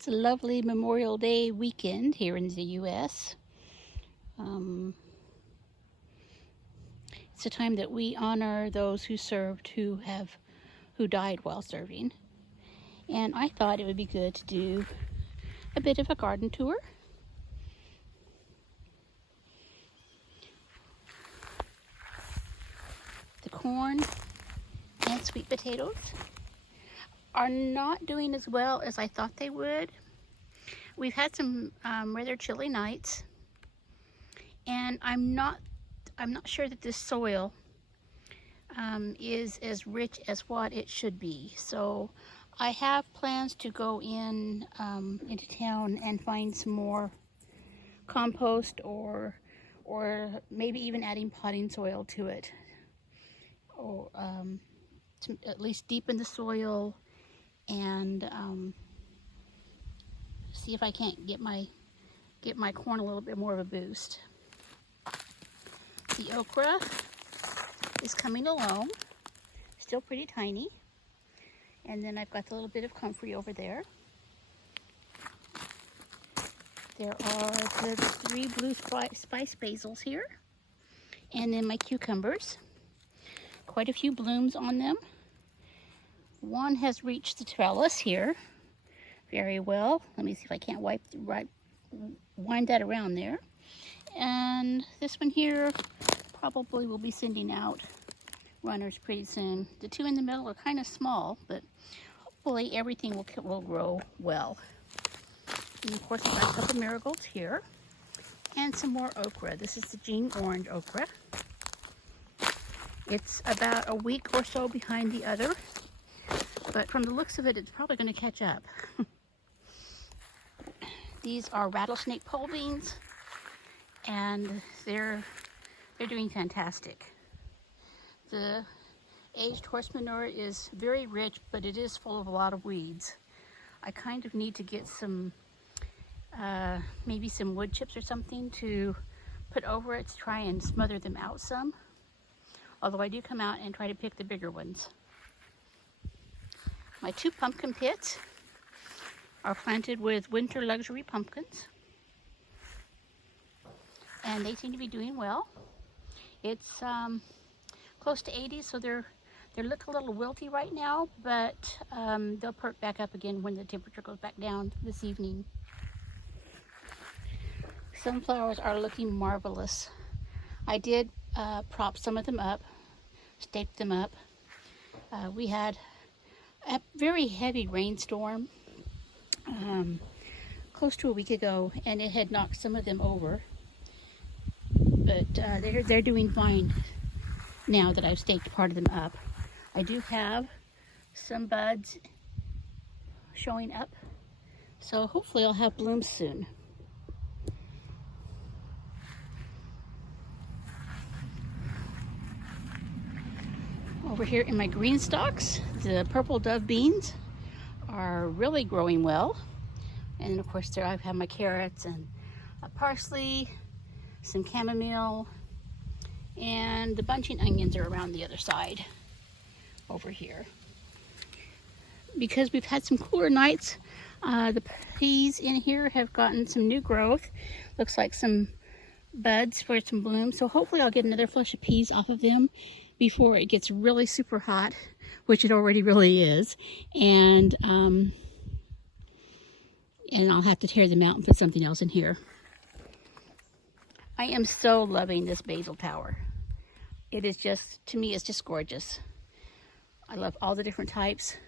It's a lovely Memorial Day weekend here in the U.S. It's a time that we honor those who served who died while serving. And I thought it would be good to do a bit of a garden tour. The corn and sweet potatoes are not doing as well as I thought they would. We've had some rather chilly nights, and I'm not sure that this soil is as rich as what it should be. So I have plans to go into town and find some more compost, or maybe even adding potting soil to it, or to at least deepen the soil and see if I can't get my corn a little bit more of a boost. The okra is coming along, still pretty tiny. And then I've got the little bit of comfrey over there. There are the 3 blue spice basils here. And then my cucumbers. Quite a few blooms on them. One has reached the trellis here very well. Let me see if I can't wind that around there. And this one here probably will be sending out runners pretty soon. The 2 in the middle are kind of small, but hopefully everything will grow well. And of course I've got a couple marigolds here and some more okra. This is the Gene Orange okra. It's about a week or so behind the other, but from the looks of it, it's probably going to catch up. These are Rattlesnake pole beans, and they're doing fantastic. The aged horse manure is very rich, but it is full of a lot of weeds. I kind of need to get some, maybe some wood chips or something to put over it to try and smother them out some. Although I do come out and try to pick the bigger ones. My 2 pumpkin pits are planted with winter luxury pumpkins, and they seem to be doing well. It's close to 80, so they look a little wilty right now, but they'll perk back up again when the temperature goes back down this evening. Sunflowers are looking marvelous. I did prop some of them up, staked them up. We had a very heavy rainstorm close to a week ago, and it had knocked some of them over. But they're doing fine now that I've staked part of them up. I do have some buds showing up, so hopefully I'll have blooms soon. Over here in my green stalks, the purple dove beans are really growing well. And of course there I have my carrots and parsley, some chamomile, and the bunching onions are around the other side over here. Because we've had some cooler nights, the peas in here have gotten some new growth. Looks like some buds for some blooms. So hopefully I'll get another flush of peas off of them before it gets really super hot, which it already really is. And I'll have to tear them out and put something else in here. I am so loving this basil tower. It is just, to me, it's just gorgeous. I love all the different types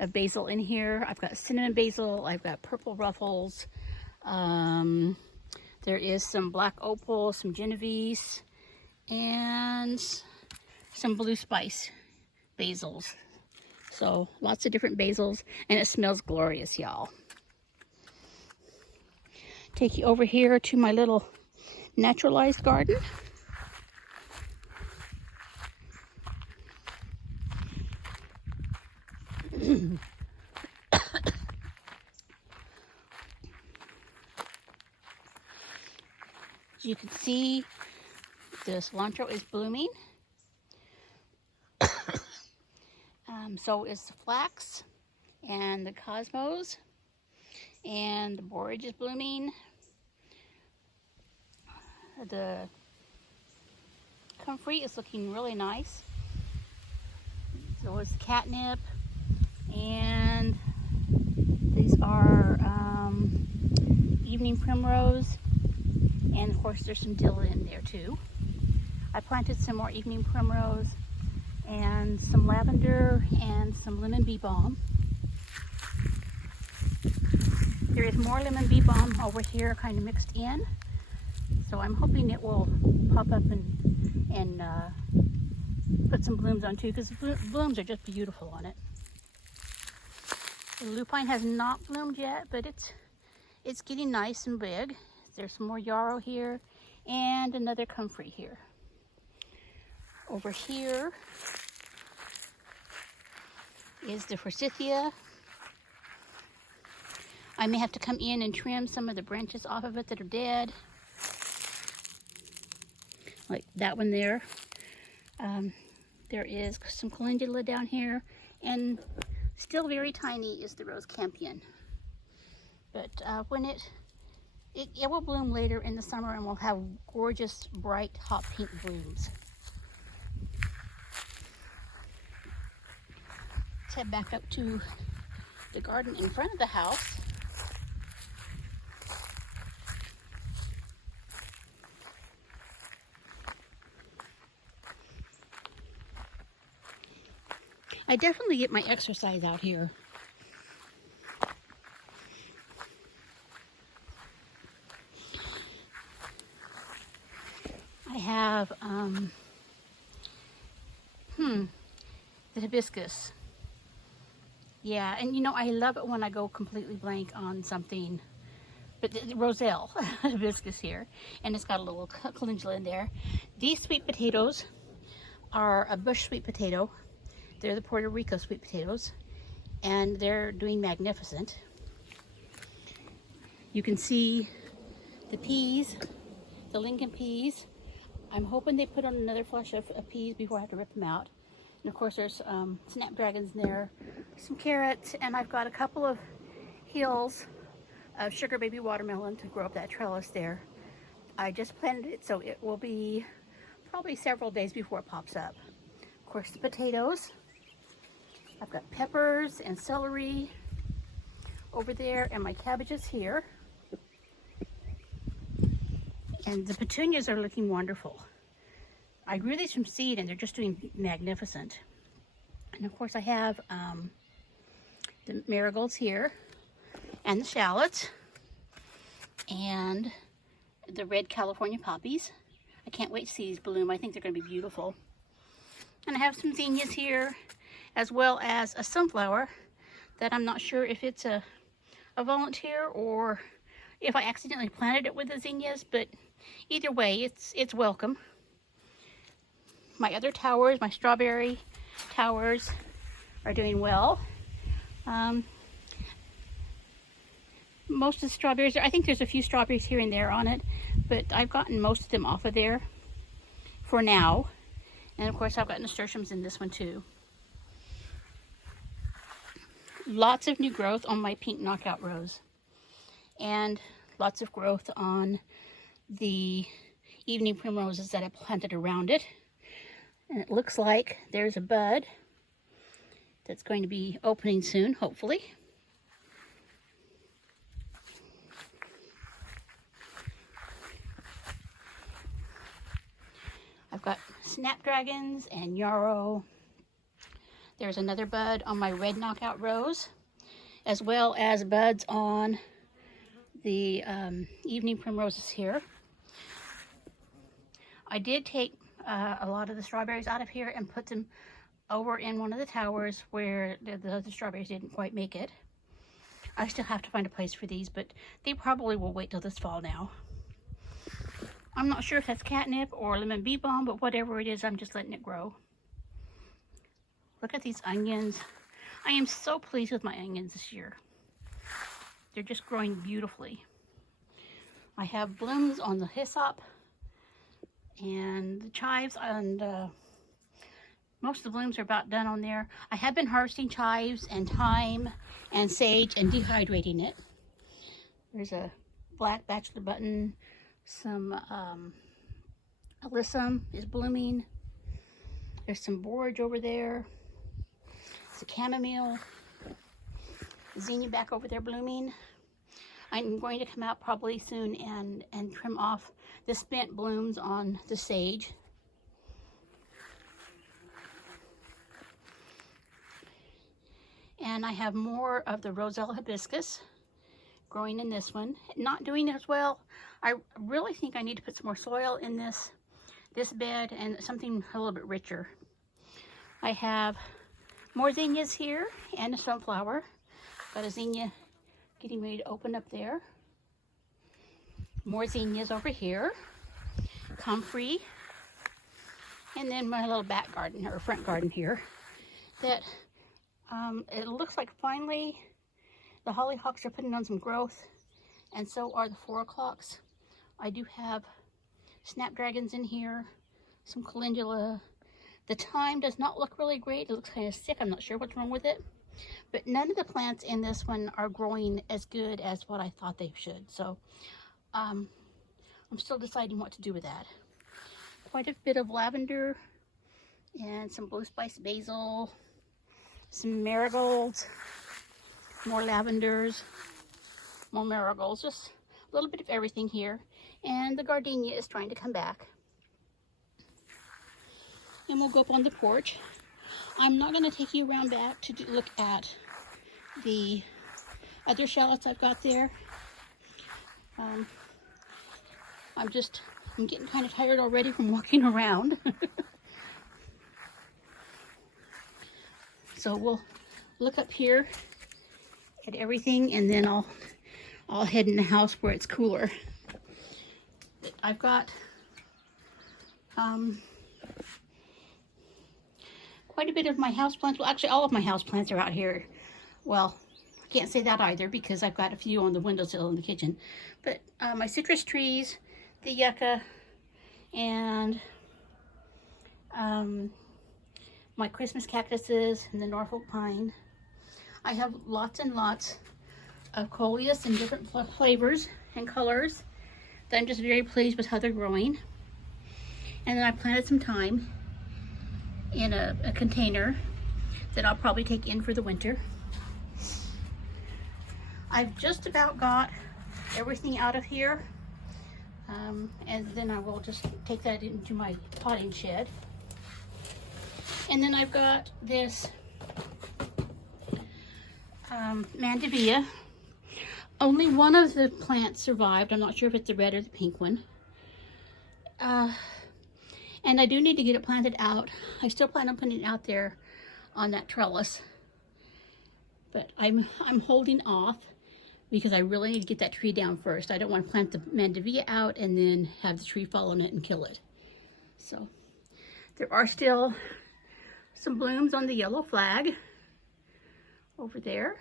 of basil in here. I've got cinnamon basil, I've got purple ruffles, there is some black opal, some Genovese, and some blue spice basils. So lots of different basils, and it smells glorious, y'all. Take you over here to my little naturalized garden. As you can see, the cilantro is blooming. So is the flax and the cosmos. And the borage is blooming. The comfrey is looking really nice. So is the catnip. And these are evening primrose. And of course there's some dill in there too. I planted some more evening primrose and some lavender and some lemon bee balm. There is more lemon bee balm over here kind of mixed in. So I'm hoping it will pop up and put some blooms on too, because the blooms are just beautiful on it. The lupine has not bloomed yet, but it's getting nice and big. There's some more yarrow here and another comfrey here. Over here is the Forsythia. I may have to come in and trim some of the branches off of it that are dead. Like that one there. There is some calendula down here, and still very tiny is the rose campion. But when it will bloom later in the summer, and we'll have gorgeous, bright, hot pink blooms. Let's head back up to the garden in front of the house. I definitely get my exercise out here. I have the hibiscus. Yeah, and you know, I love it when I go completely blank on something. But the roselle hibiscus here, and it's got a little calendula in there. These sweet potatoes are a bush sweet potato. They're the Puerto Rico sweet potatoes, and they're doing magnificent. You can see the peas, the Lincoln peas. I'm hoping they put on another flush of peas before I have to rip them out. And of course there's snapdragons in there, some carrots, and I've got a couple of hills of sugar baby watermelon to grow up that trellis there. I just planted it, so it will be probably several days before it pops up. Of course, the potatoes. I've got peppers and celery over there, and my cabbages here. And the petunias are looking wonderful. I grew these from seed, and they're just doing magnificent. And of course I have the marigolds here, and the shallots, and the red California poppies. I can't wait to see these bloom. I think they're going to be beautiful. And I have some zinnias here, as well as a sunflower that I'm not sure if it's a volunteer or if I accidentally planted it with the zinnias, but either way, it's welcome. My other towers, my strawberry towers, are doing well. Most of the strawberries, I think there's a few strawberries here and there on it, but I've gotten most of them off of there for now. And of course I've got nasturtiums in this one too. Lots of new growth on my pink knockout rose. And lots of growth on the evening primroses that I planted around it. And it looks like there's a bud that's going to be opening soon, hopefully. I've got snapdragons and yarrow. There's another bud on my red knockout rose, as well as buds on the evening primroses here. I did take a lot of the strawberries out of here and put them over in one of the towers where the other strawberries didn't quite make it. I still have to find a place for these, but they probably will wait till this fall now. I'm not sure if that's catnip or lemon bee balm, but whatever it is, I'm just letting it grow. Look at these onions. I am so pleased with my onions this year. They're just growing beautifully. I have blooms on the hyssop and the chives, and most of the blooms are about done on there. I have been harvesting chives and thyme and sage and dehydrating it. There's a black bachelor button. Some alyssum is blooming. There's some borage over there. It's a chamomile. Zinnia back over there blooming. I'm going to come out probably soon and trim off the spent blooms on the sage. And I have more of the Rosella hibiscus growing in this one. Not doing as well. I really think I need to put some more soil in this bed and something a little bit richer. I have more zinnias here and a sunflower. Got a zinnia getting ready to open up there. More zinnias over here. Comfrey. And then my little back garden or front garden here. That it looks like finally the hollyhocks are putting on some growth, and so are the 4 o'clocks. I do have snapdragons in here, some calendula. The thyme does not look really great. It looks kind of sick. I'm not sure what's wrong with it. But none of the plants in this one are growing as good as what I thought they should. So I'm still deciding what to do with that. Quite a bit of lavender and some blue spice basil, some marigolds, more lavenders, more marigolds, just a little bit of everything here. And the gardenia is trying to come back. And we'll go up on the porch. I'm not going to take you around back to look at the other shallots I've got there. I'm getting kind of tired already from walking around. So we'll look up here at everything, and then I'll head in the house where it's cooler. I've got quite a bit of my houseplants. Well, actually all of my houseplants are out here. Well, I can't say that either because I've got a few on the windowsill in the kitchen. But my citrus trees, the yucca, and my Christmas cactuses and the Norfolk pine. I have lots and lots of coleus in different flavors and colors that I'm just very pleased with how they're growing. And then I planted some thyme in a container that I'll probably take in for the winter. I've just about got everything out of here, and then I will just take that into my potting shed. And then I've got this mandevilla. Only one of the plants survived. I'm not sure if it's the red or the pink one. And I do need to get it planted out. I still plan on putting it out there on that trellis. But I'm holding off because I really need to get that tree down first. I don't want to plant the mandevilla out and then have the tree fall on it and kill it. So there are still some blooms on the yellow flag over there.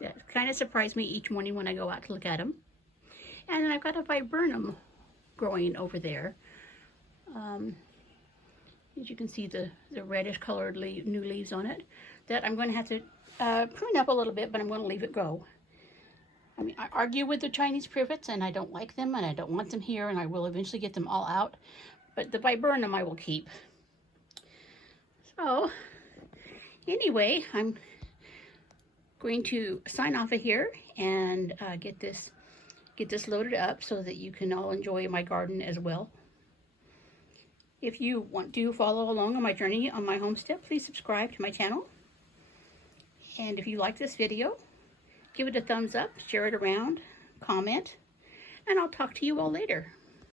That kind of surprised me each morning when I go out to look at them. And then I've got a viburnum growing over there. As you can see, the reddish colored new leaves on it that I'm going to have to prune up a little bit, but I'm going to leave it go. I mean, I argue with the Chinese privets and I don't like them and I don't want them here, and I will eventually get them all out. But the viburnum I will keep. So anyway, I'm going to sign off of here and get this loaded up so that you can all enjoy my garden as well. If you want to follow along on my journey on my homestead, please subscribe to my channel. And if you like this video, give it a thumbs up, share it around, comment, and I'll talk to you all later.